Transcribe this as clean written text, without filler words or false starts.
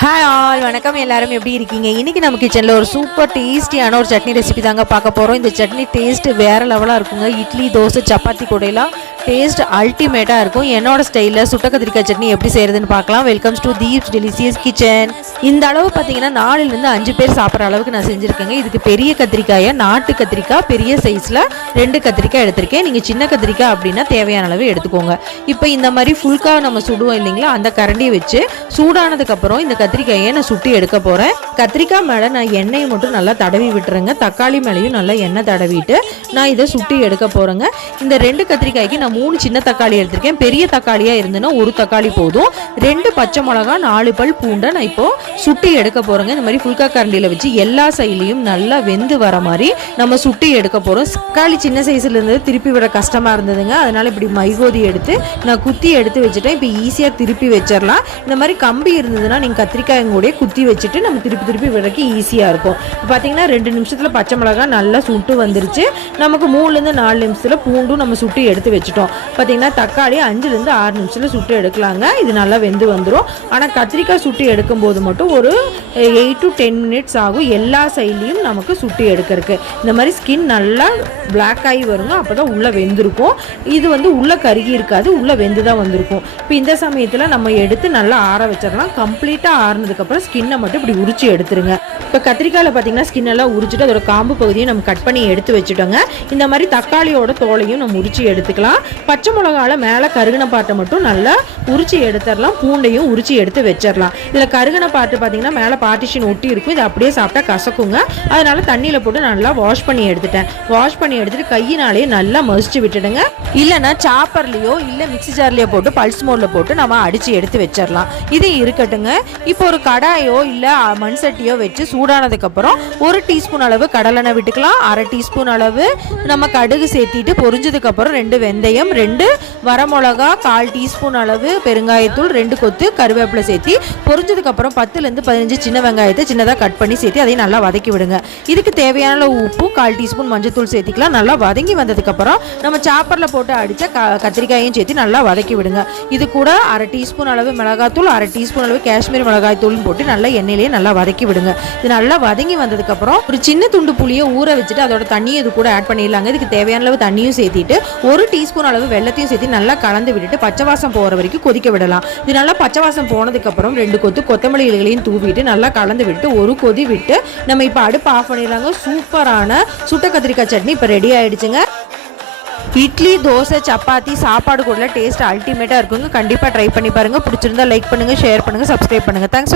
Hi all வணக்கம். எல்லாரும் எப்படி இருக்கீங்க? இன்றைக்கி நம்ம கிச்சனில் ஒரு சூப்பர் டேஸ்டியான ஒரு சட்னி ரெசிபி தாங்க பார்க்க போகிறோம். இந்த சட்னி டேஸ்ட்டு வேறு லெவலாக இருக்குங்க. இட்லி, தோசை, சப்பாத்தி கூடையெல்லாம் டேஸ்ட் அல்டிமேட்டாக இருக்கும். என்னோட ஸ்டைலில் சுட்ட கத்திரிக்காய் சட்னி எப்படி செய்கிறதுன்னு பார்க்கலாம். Welcomes to Deep's delicious kitchen. இந்த அளவு பார்த்தீங்கன்னா 4லேருந்து 5 பேர் சாப்பிட்ற அளவுக்கு நான் செஞ்சுருக்கேங்க. இதுக்கு பெரிய கத்திரிக்காயை, நாட்டு கத்திரிக்காய் பெரிய சைஸில் 2 கத்திரிக்காய் எடுத்திருக்கேன். நீங்கள் சின்ன கத்திரிக்காய் அப்படின்னா தேவையான அளவு எடுத்துக்கோங்க. இப்போ இந்த மாதிரி ஃபுல்காக நம்ம சுடுவோம் இல்லைங்களா, அந்த கரண்டியை வச்சு சூடானதுக்கப்புறம் இந்த கத்திரிக்காயை நான் சுட்டி எடுக்க போகிறேன். கத்திரிக்காய் மேலே நான் எண்ணெயை மட்டும் நல்லா தடவி விட்டுறேங்க. தக்காளி மேலேயும் நல்லா எண்ணெய் தடவிட்டு நான் இதை சுட்டி எடுக்க போகிறேங்க. இந்த 2 கத்திரிக்காய்க்கு நான் 3 சின்ன தக்காளி எடுத்திருக்கேன். பெரிய தக்காளியாக இருந்ததுன்னா 1 தக்காளி போதும். 2 பச்சை மிளகா, 4 பல் பூண்டை நான் இப்போது சுட்டி எடுக்க போகிறேங்க. இந்த மாதிரி ஃபுல்கா கரண்டியில் வச்சு எல்லா சைட்லையும் நல்லா வெந்து வர மாதிரி நம்ம சுட்டி எடுக்க போகிறோம். தக்காளி சின்ன சைஸில் இருந்தது, திருப்பி விட கஷ்டமாக இருந்ததுங்க. அதனால் இப்படி மைகோதி எடுத்து நான் குத்தி எடுத்து வச்சுட்டேன். இப்போ ஈஸியாக திருப்பி வச்சிடலாம். இந்த மாதிரி கம்பி இருந்ததுன்னா நீங்கள் கத்திரிக்காயும் கூட குத்தி வச்சுட்டு நம்ம திருப்பி விடக்கு ஈஸியாக இருக்கும். இப்போ பார்த்தீங்கன்னா 2 நிமிஷத்தில் பச்சை மிளகாய் நல்லா சுட்டு வந்துருச்சு. நமக்கு 3லேருந்து 4 நிமிஷத்தில் பூண்டும் நம்ம சுட்டு எடுத்து வச்சுட்டோம். பார்த்தீங்கன்னா தக்காளி 5லேருந்து 6 நிமிஷத்தில் சுட்டு எடுக்கலாங்க. இது நல்லா வெந்து வந்துடும். ஆனால் கத்திரிக்காய் சுட்டு எடுக்கும்போது மட்டும் ஒரு 8 to 10 மினிட்ஸ் ஆகும். எல்லா சைட்லையும் நமக்கு சுட்டு எடுக்கிறதுக்கு. இந்த மாதிரி ஸ்கின் நல்லா பிளாக் ஆகி வருங்க. அப்போ தான் உள்ளே வெந்திருக்கும். இது உள்ளே கருகி இருக்காது, உள்ளே வெந்து தான் வந்திருக்கும். இப்போ இந்த சமயத்தில் நம்ம எடுத்து நல்லா ஆற வச்சிடலாம். கம்ப்ளீட்டாக ஆறுனதுக்கப்புறம் ஸ்கின்னை மட்டும் இப்படி உரிச்சு எடுத்துருங்க. இப்போ கத்திரிக்காயில் பார்த்தீங்கன்னா ஸ்கின் எல்லாம் உரிச்சிட்டு அதோட காம்பு பகுதியை நம்ம கட் பண்ணி எடுத்து வச்சுட்டோங்க. இந்த மாதிரி தக்காளியோட தோலையும் நம்ம உரிச்சு எடுத்துக்கலாம். பச்சை மிளகால மேலே கருகின பாட்டை மட்டும் நல்லா உரிச்சு எடுத்துடலாம். பூண்டையும் உரிச்சு எடுத்து வச்சிடலாம். இதில் கருகின பாட்டு பார்த்தீங்கன்னா மேலே பார்ட்டிஷன் ஒட்டி இருக்கும். இதை அப்படியே சாப்பிட்டா கசக்குங்க. அதனால தண்ணியில் போட்டு நல்லா வாஷ் பண்ணி எடுத்துட்டேன். வாஷ் பண்ணி எடுத்துட்டு கையினாலேயே நல்லா மசிச்சு விட்டுடுங்க. இல்லைன்னா சாப்பர்லையோ இல்லை மிக்சி ஜார்லையோ போட்டு பல்ஸ் மோடில் போட்டு நம்ம அடித்து எடுத்து வச்சிடலாம். இது இருக்கட்டுங்க. இப்போ ஒரு கடாயோ இல்லை மண் சட்டியோ வச்சு சூடானதுக்கப்புறம் 1 டீஸ்பூன் அளவு கடலெண்ணெய் விட்டுக்கலாம். 1/2 டீஸ்பூன் அளவு நம்ம கடுகு சேர்த்திட்டு பொரிஞ்சதுக்கப்புறம் 2 வெந்தயம், 2 வரமிளகா, 1/4 டீஸ்பூன் அளவு பெருங்காயத்தூள், 2 கொத்து கருவேப்பிலை சேர்த்தி பொரிஞ்சதுக்கப்புறம் 10லேருந்து 15 சின்ன வெங்காயத்தை சின்னதாக கட் பண்ணி சேர்த்து அதையும் நல்லா வதக்கி விடுங்க. இதுக்கு தேவையான உப்பு, 1/4 டீஸ்பூன் மஞ்சத்தூள் சேர்த்திக்கலாம். நல்லா வதங்கி வந்ததுக்கப்புறம் நம்ம சாப்பரில் போட்டு அடித்த கத்திரிக்காயும் சேர்த்து நல்லா வதக்கி விடுங்க. இது கூட 1/2 டீஸ்பூன் அளவு மிளகாத்தூள், 1/2 டீஸ்பூன் அளவு காஷ்மீர் மிளகாய் தூள் போட்டு நல்லா எண்ணெயிலேயே நல்லா வதக்கி விடுங்க. இது நல்லா வதங்கி வந்ததுக்கப்புறம் ஒரு சின்ன துண்டு புளியை ஊற வச்சுட்டு அதோட தண்ணியை இது கூட ஆட் பண்ணிடலாங்க. இதுக்கு தேவையான அளவு தண்ணியும் சேர்த்திட்டு 1 டீஸ்பூன் அளவு வெள்ளத்தையும் சேர்த்து நல்லா கலந்து விட்டுட்டு பச்சை வாசம் போகிற வரைக்கும் கொதிக்க விடலாம். இது நல்லா பச்சை வாசம் போனதுக்கப்புறம் 2 கொத்து கொத்தமல்லி இலைகளையும் தூவிட்டு நல்லா கலந்து விட்டு ஒரு கொதி விட்டு நம்ம இப்போ அடுப்பு ஆஃப் பண்ணிடலாங்க. சூப்பரான சுட்ட கத்திரிக்காய் சட்னி இப்போ ரெடி ஆயிடுச்சுங்க. இட்லி, தோசை, சப்பாத்தி, சாப்பாடு கூட டேஸ்ட் அல்டிமேட்டாக இருக்குங்க. கண்டிப்பாக ட்ரை பண்ணி பாருங்கள். பிடிச்சிருந்தா லைக் பண்ணுங்கள், ஷேர் பண்ணுங்கள், சப்ஸ்கிரைப் பண்ணுங்கள். Thanks for